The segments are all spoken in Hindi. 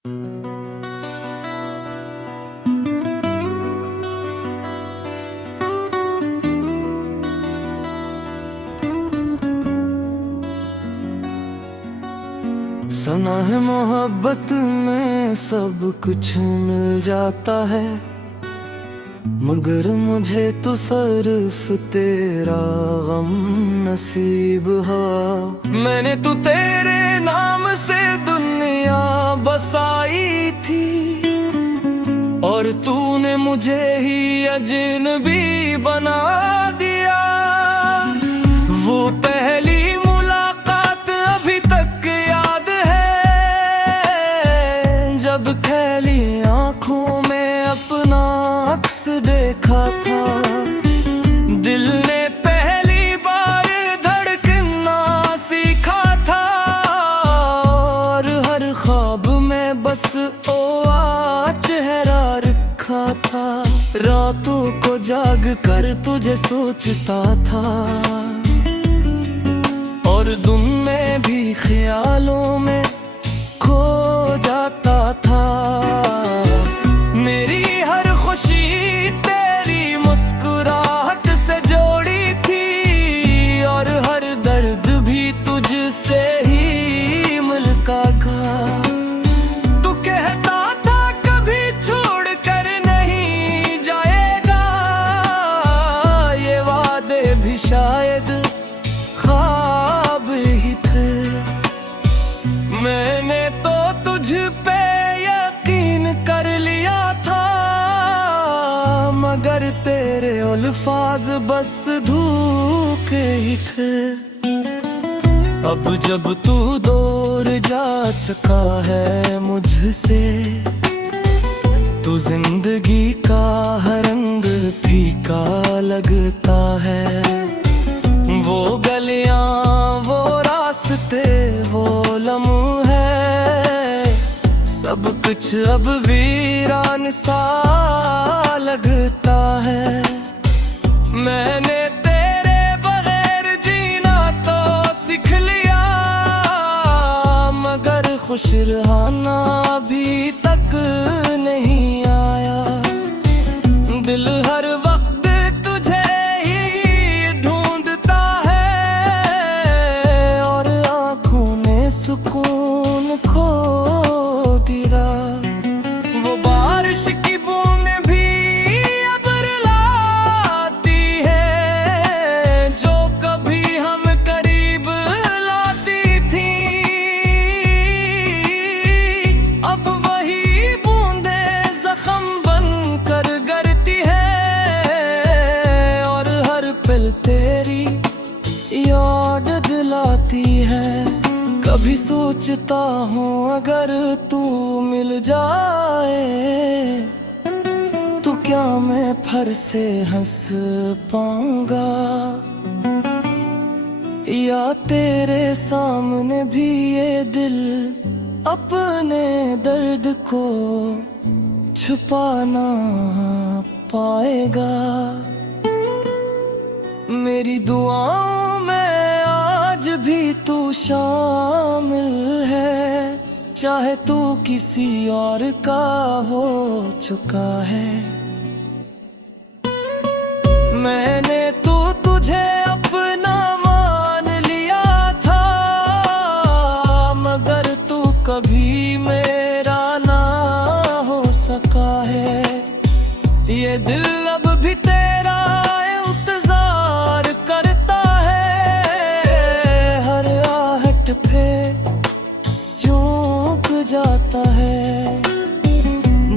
सना है मोहब्बत में सब कुछ मिल जाता है, मगर मुझे तो सिर्फ तेरा गम नसीब हुआ। मैंने तो तेरे नाम से दुनिया बसाई थी, और तूने मुझे ही अजनबी बना दिया। वो पहली मुलाकात अभी तक याद है, जब खैली आंखों में अपना अक्स देखा था। दिल ने पहली बार धड़कना सीखा था, और हर ख्वाब में बस ओ चेहरा रखा था। रातों को जाग कर तुझे सोचता था, और दिन में भी ख्यालों में खो जाता था। मेरी हर खुशी तेरी मुस्कुराहट से जोड़ी थी, और हर दर्द भी तुझसे ही मिलता था। तू कहता था कभी छोड़ कर नहीं जाएगा, ये वादे भी शायद ख्वाब ही थे। मैंने तो तुझ पे यकीन कर लिया था, मगर तेरे अल्फाज बस धोखे ही थे। अब जब तू दूर जा चुका है मुझसे, तो जिंदगी का हर रंग फीका लगता है। वो गलियां, वो रास्ते, वो लम्हे, सब कुछ अब वीरान सा लगता है। मैंने तेरे बगैर जीना तो सीख लिया, मगर खुश रहना अभी तक नहीं आया। दिल हर वक्त तुझे ही ढूंढता है, और आँखों ने सुकून खो दिया। वो बारिश की बूंदें भी अब रुलाती है, जो कभी हम करीब लाती थी। अब वही बूंदें जख्म बनकर गिरती है, और हर पल तेरी याद दिलाती है। कभी सोचता हूँ अगर तू मिल जाए, तो क्या मैं फिर से हंस पाऊंगा, या तेरे सामने भी ये दिल अपने दर्द को छुपा ना पाएगा। मेरी दुआओं में आज भी तू शामिल है, चाहे तू किसी और का हो चुका है। मैंने तो तुझे अपना मान लिया था, मगर तू कभी मेरा ना हो सका है। ये दिल अब भी तेरा इंतजार करता है, हर आहट पे चूक जाता है।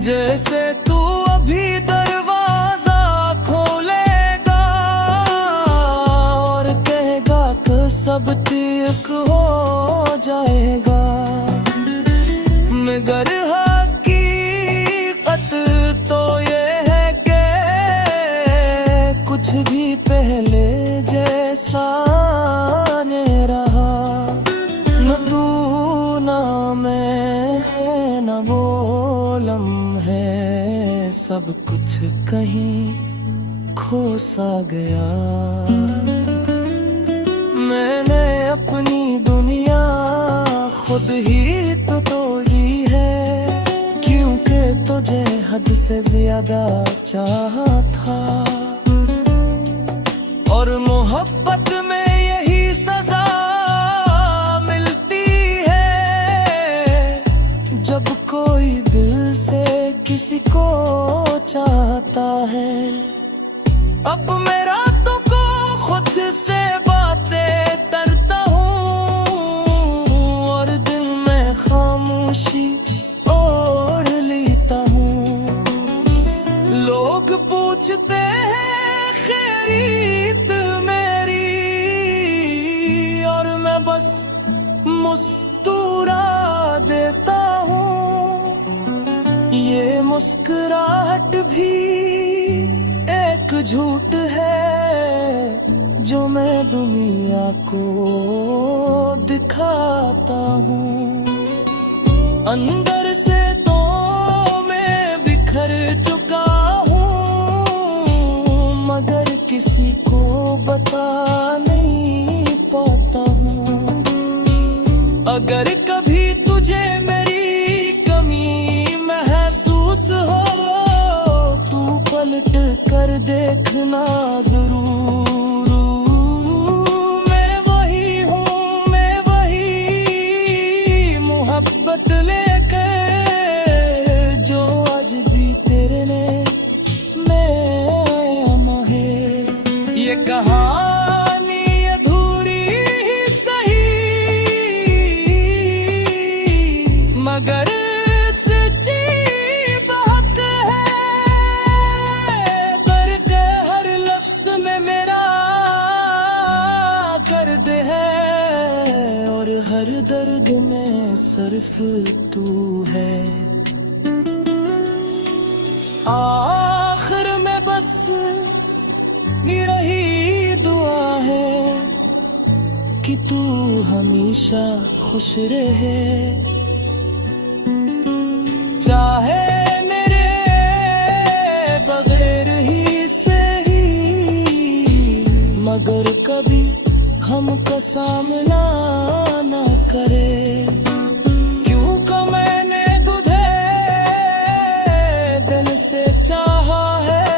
जैसे तू अभी दरवाजा खोलेगा, और कहेगा कि सब ठीक हो जाएगा, मगर हकीकत तो ये है कि कुछ भी पहले जैसा नहीं रहा। न तू ना मैं न वो लम्हे, सब कुछ कहीं खो सा गया। मैंने अपनी दुनिया खुद ही तो तोड़ी है, हद से ज्यादा चाहा था। और मोहब्बत में यही सजा मिलती है, जब कोई दिल से किसी को चाहता है। अब मैं रातों को खुद से बातें करता हूँ और दिन में खामोशी ओढ़ लेता हूँ। लोग पूछते हैं खैरियत मेरी, और मैं बस मुस्कुरा देता हूँ। ये मुस्कुराहट भी एक झूठ है जो मैं दुनिया को दिखाता हूँ। अंदर से तो मैं बिखर चुका हूँ, मगर किसी को बता नहीं पाता हूँ। अगर कभी तुझे मेरी कमी महसूस हो, तू पलट कर देखना जरूर। मैं वही हूँ, मैं वही मोहब्बत लेके जो आज भी तेरे ने मैं है। ये कहानी अधूरी ही सही, मगर हर दर्द में सिर्फ तू है। आखिर में बस यही दुआ है कि तू हमेशा खुश रहे। चाहे मेरे बगैर ही सही, मगर कभी हम का सामना न करे। क्योंकि मैंने तुझे दिल से चाहा है,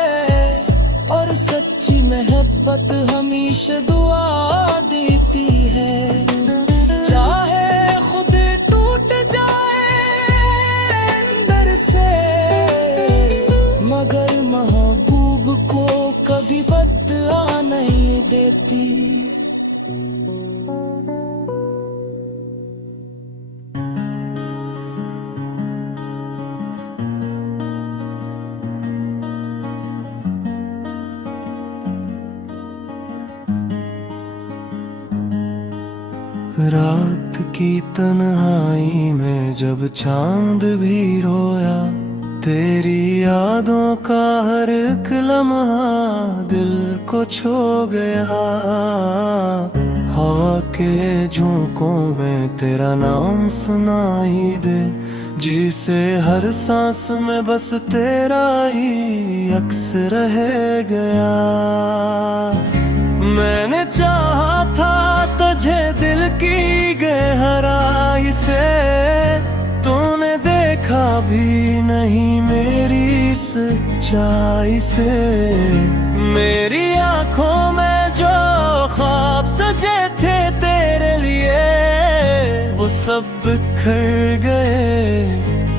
और सच्ची मोहब्बत हमेशा दुआ देती है। चाहे खुद टूट जाए अंदर से, मगर महबूब को कभी बदला नहीं देती। रात की तन्हाई में जब चांद भी रोया, तेरी यादों का हर एक लम्हा दिल को छू गया। हवा के झोंकों में तेरा नाम सुनाई दे, जिसे हर सांस में बस तेरा ही अक्स रह गया। मैंने चाहा था तुझे दिल की गहराई से, तूने देखा भी नहीं मेरी सच्चाई से। मेरी आंखों में जो ख्वाब सजे थे तेरे लिए, वो सब बिखर गए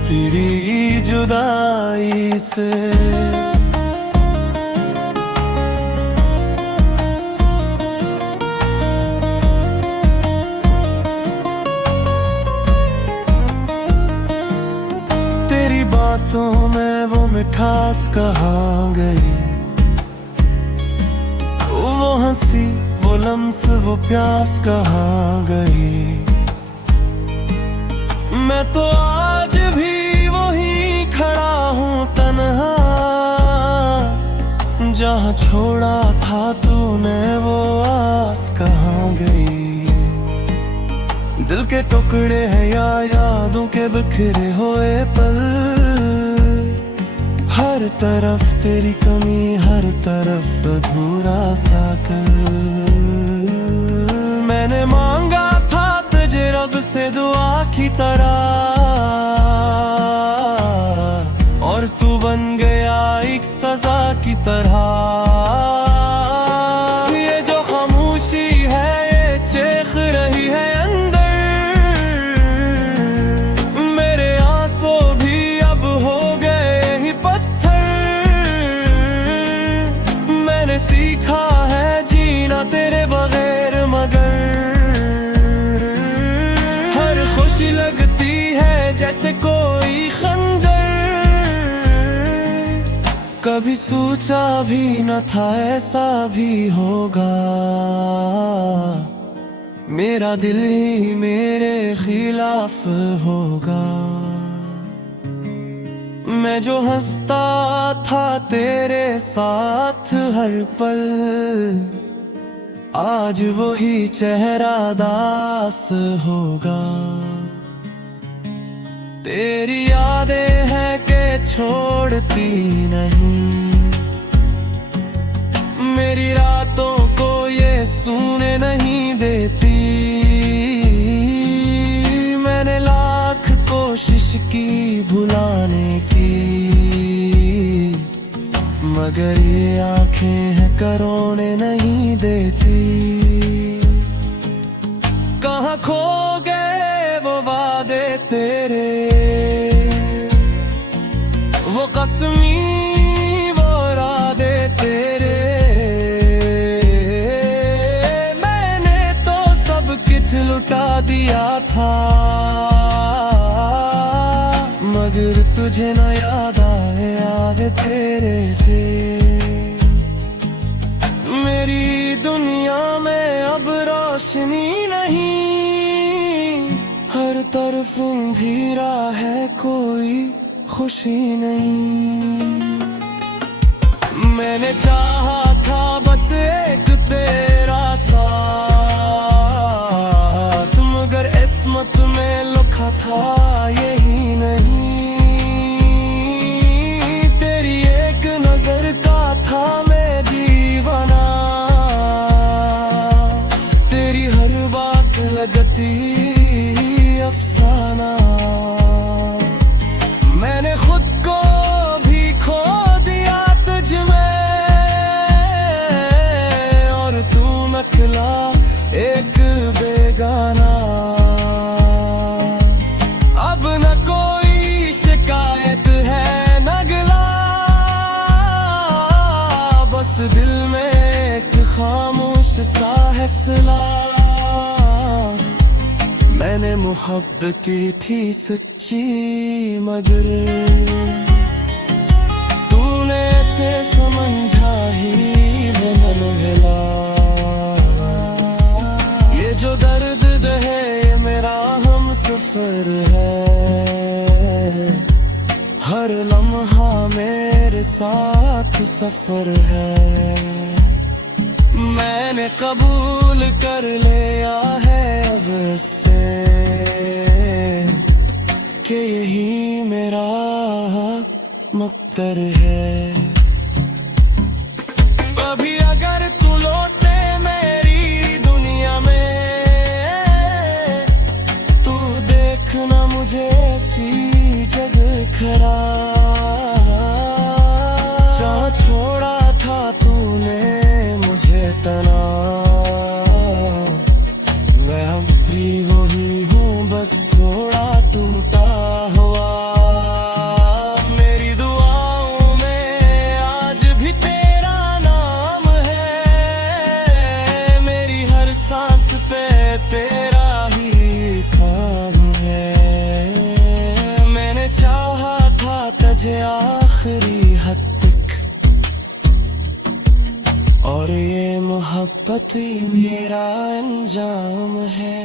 तेरी जुदाई से। तेरी बातों में वो मिठास कहाँ गई, वो हंसी वो लम्स वो प्यास कहाँ गई। मैं तो आज भी वहीं खड़ा हूँ तन्हा, जहाँ छोड़ा था तूने वो आस कहाँ गई। दिल के टुकड़े हैं या यादों के बिखरे हुए पल, हर तरफ तेरी कमी हर तरफ अधूरा सा कल। मैंने मांगा था तुझे रब से दुआ की तरह, और तू कभी सोचा भी न था ऐसा भी होगा, मेरा दिल ही मेरे खिलाफ होगा। मैं जो हंसता था तेरे साथ हर पल, आज वही चेहरा दास होगा। तेरी यादें हैं कि छोड़ती नहीं, मेरी रातों को ये सूने नहीं देती। मैंने लाख कोशिश की भुलाने की, मगर ये आंखें हैं करोने नहीं देती। कहाँ खो गए वो वादे तेरे, वो कसमी वो इरादे तेरे। मैंने तो सब कुछ लुटा दिया था, मगर तुझे न याद आए याद तेरे थे। मेरी दुनिया में अब रोशनी नहीं, हर तरफ अंधेरा है कोई खुशी नहीं। मैंने चाहा था बस एक तेरा साथ, मगर किस्मत में लिखा था यही नहीं। तेरी एक नजर का था मैं दीवाना, तेरी हर बात लगती अफसाना। मैंने खुद को भी खो दिया तुझ में, और तू निकला एक बेगाना। अब न कोई शिकायत है न गिला, बस दिल में एक खामोश सा है सिला। मैंने मोहब्बत की थी सच्ची, मगर तूने ऐसे समझा ही वो मन मिला। ये जो दर्द है ये मेरा हम सफर है, हर लम्हा मेरे साथ सफर है। मैंने कबूल कर लिया है अब से कि यही मेरा मकदर है। कभी अगर तू लौटे मेरी दुनिया में, तू देखना मुझे ऐसी जगह खड़ा, जहाँ छोड़ा था तूने मुझे तना। मैं अब भी वही हूँ बस थोड़ा टूटा हुआ। मेरी दुआओं में आज भी तेरा नाम है, मेरी हर सांस पे तेरा ही काम है। मैंने चाहा था तुझे आखिरी हद तक, और ये मोहब्बत ही मेरा अंजाम है।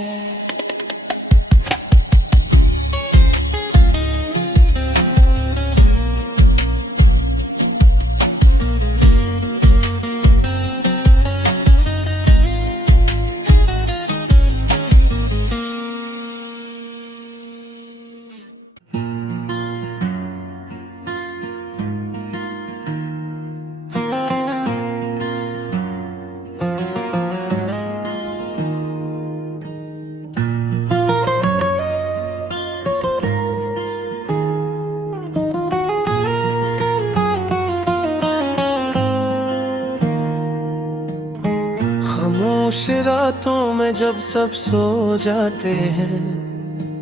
खामोश रातों में जब सब सो जाते हैं,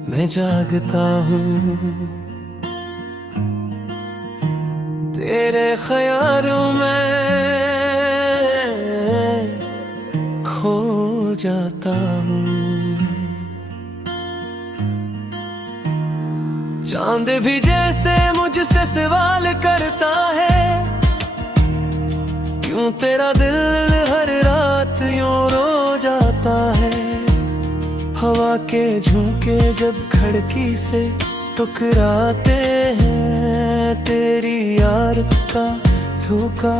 मैं जागता हूँ तेरे ख्यालों में खो जाता हूँ। चांद भी जैसे मुझसे सवाल करता है, क्यों तेरा दिल हर रात यूं रो जाता है। हवा के झोंके जब खिड़की से टकराते हैं, तेरी यार का धोखा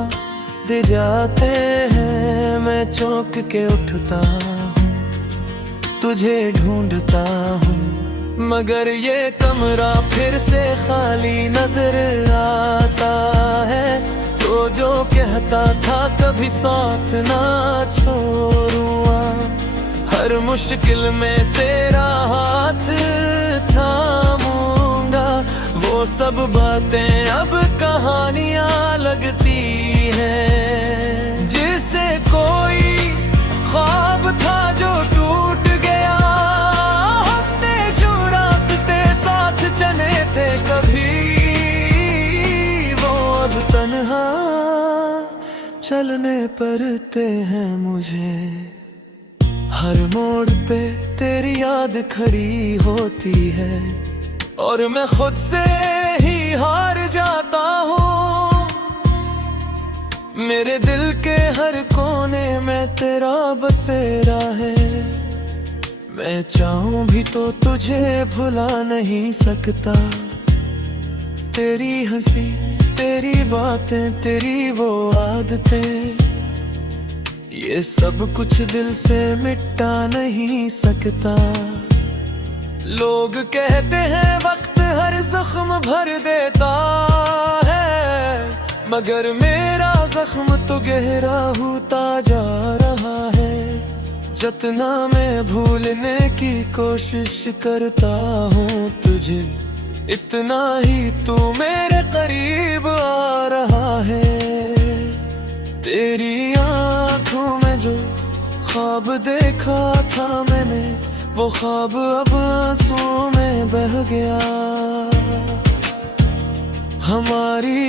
दे जाते हैं। मैं चौंक के उठता हूँ, तुझे ढूंढता हूँ, मगर ये कमरा फिर से खाली नजर आता है। तो जो कहता था कभी साथ ना छोड़ूंगा, हर मुश्किल में तेरा हाथ थामूंगा। वो सब बातें अब कहानियां लगती हैं, जिसे कोई ख्वाब था जो टूट गया। हमने जो रास्ते साथ चले थे कभी, वो अब तन्हा चलने पड़ते हैं मुझे। हर मोड़ पे तेरी याद खड़ी होती है, और मैं खुद से ही हार जाता हूँ। मेरे दिल के हर कोने में तेरा बसेरा है। मैं चाहूं भी तो तुझे भुला नहीं सकता। तेरी हंसी, तेरी बातें, तेरी वो आदतें, ये सब कुछ दिल से मिटा नहीं सकता। लोग कहते हैं वक्त हर जख्म भर देता है, मगर मेरा जख्म तो गहरा होता जा रहा है। जितना मैं भूलने की कोशिश करता हूँ तुझे, इतना ही तू मेरे करीब आ रहा है। तेरी आँखों में जो ख्वाब देखा था मैंने, वो ख्वाब अब आंसुओं में बह गया। हमारी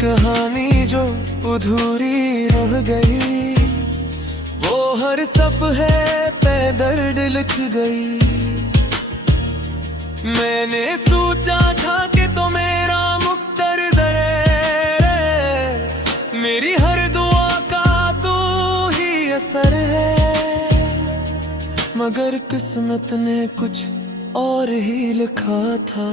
कहानी जो अधूरी रह गई, वो हर सफ़हे पे दर्द लिख गई। मैंने सोचा था कि तो मेरा मुक़द्दर है, मेरी हर दुआ का तू ही असर है। मगर किस्मत ने कुछ और ही लिखा था,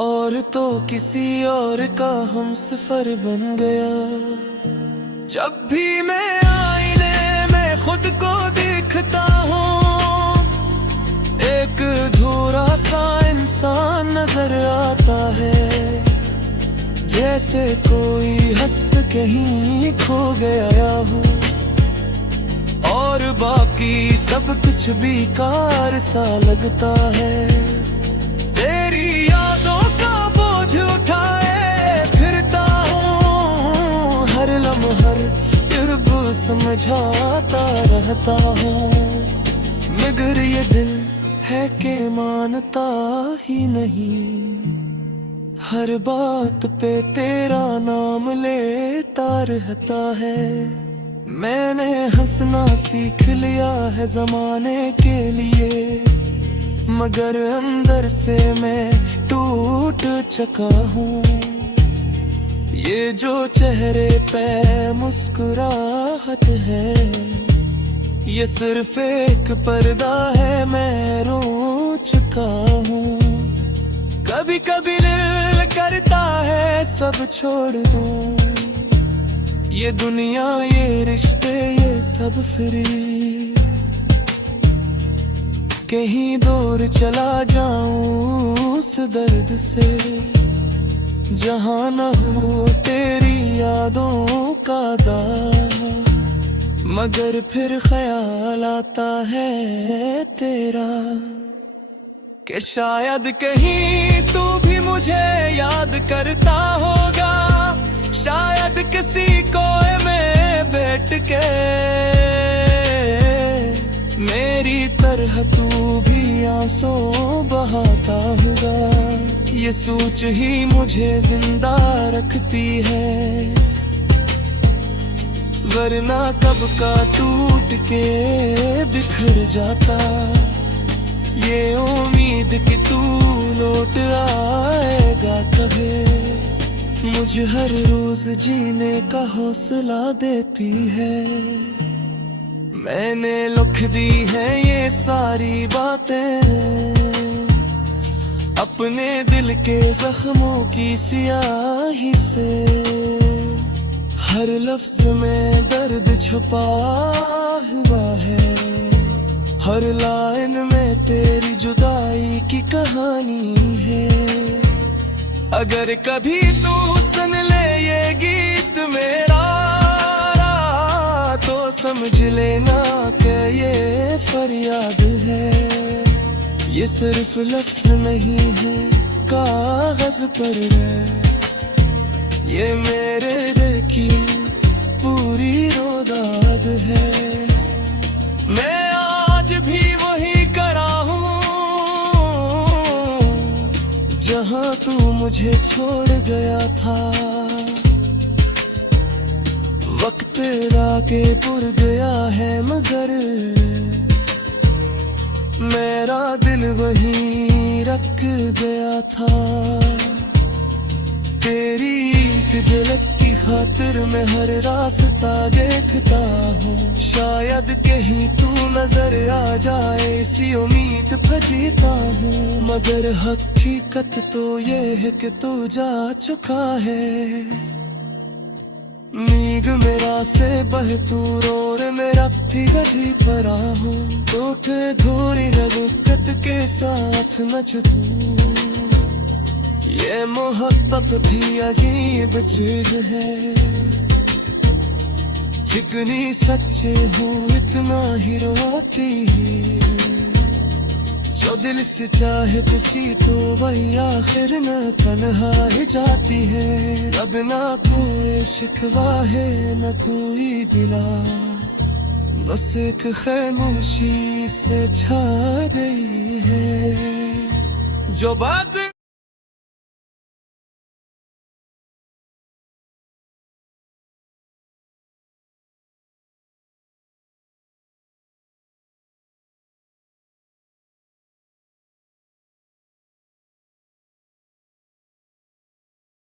और तो किसी और का हमसफर बन गया। जब भी मैं आईने में खुद को देखता हूँ, एक अधूरा सा इंसान नजर आता है। जैसे कोई हंस के ही खो गया हो, और बाकी सब कुछ बेकार सा लगता है। तेरी यादों का बोझ उठाए फिरता हूँ, हर लम्हा इर्ब समझाता रहता हूँ, मगर ये दिल है कि मानता ही नहीं। हर बात पे तेरा नाम लेता रहता है। मैंने हंसना सीख लिया है ज़माने के लिए, मगर अंदर से मैं टूट चुका हूँ। ये जो चेहरे पे मुस्कुराहट है, ये सिर्फ एक पर्दा है, मैं रो चुका हूँ। कभी कभी दिल करता है सब छोड़ दूँ, ये दुनिया, ये रिश्ते, ये सब फ्री। कहीं दूर चला जाऊं उस दर्द से, जहाँ न हो तेरी यादों का दाना। मगर फिर ख्याल आता है तेरा, कि शायद कहीं तू भी मुझे याद करता होगा। शायद किसी कोए में बैठ के मेरी तरह तू भी आंसू बहाता होगा। ये सोच ही मुझे जिंदा रखती है, वरना कब का टूट के बिखर जाता। ये उम्मीद कि तू लौट आएगा कभी, मुझे हर रोज जीने का हौसला देती है। मैंने लिख दी है ये सारी बातें अपने दिल के जख्मों की सियाही से। हर लफ्ज में दर्द छुपा हुआ है, हर लाइन में तेरी जुदाई की कहानी है। अगर कभी तू सुन ले ये गीत मेरा तो समझ लेना कि ये फरियाद है। ये सिर्फ लफ्ज नहीं है कागज पर है, ये मेरे दिल की पूरी रोदाद है। मैं आज भी वही खड़ा हूँ जहाँ तू मुझे छोड़ गया था। वक्त आके पुर गया है मगर मेरा दिल वहीं रख गया था। तेरी एक झलक की खातिर मैं हर रास्ता देखता हूँ, शायद कहीं तू नजर आ जाए इसी उम्मीद पर जीता हूँ। मगर हकीकत तो ये है कि तू जा चुका है। नीग मेरा से बह तू रोर मेरा गधी परा हूँ, तो थे घोरी रगत के साथ नचूं। ये मोहब्बत भी अजीब चीज है, जितनी सच्चे हूँ इतना ही रोती है। जो दिल से चाहे किसी तो वही आखिर न तन्हा ही जाती है। अब ना कोई शिकवा है न कोई गिला, बस एक खामोशी से छा गई है जो बात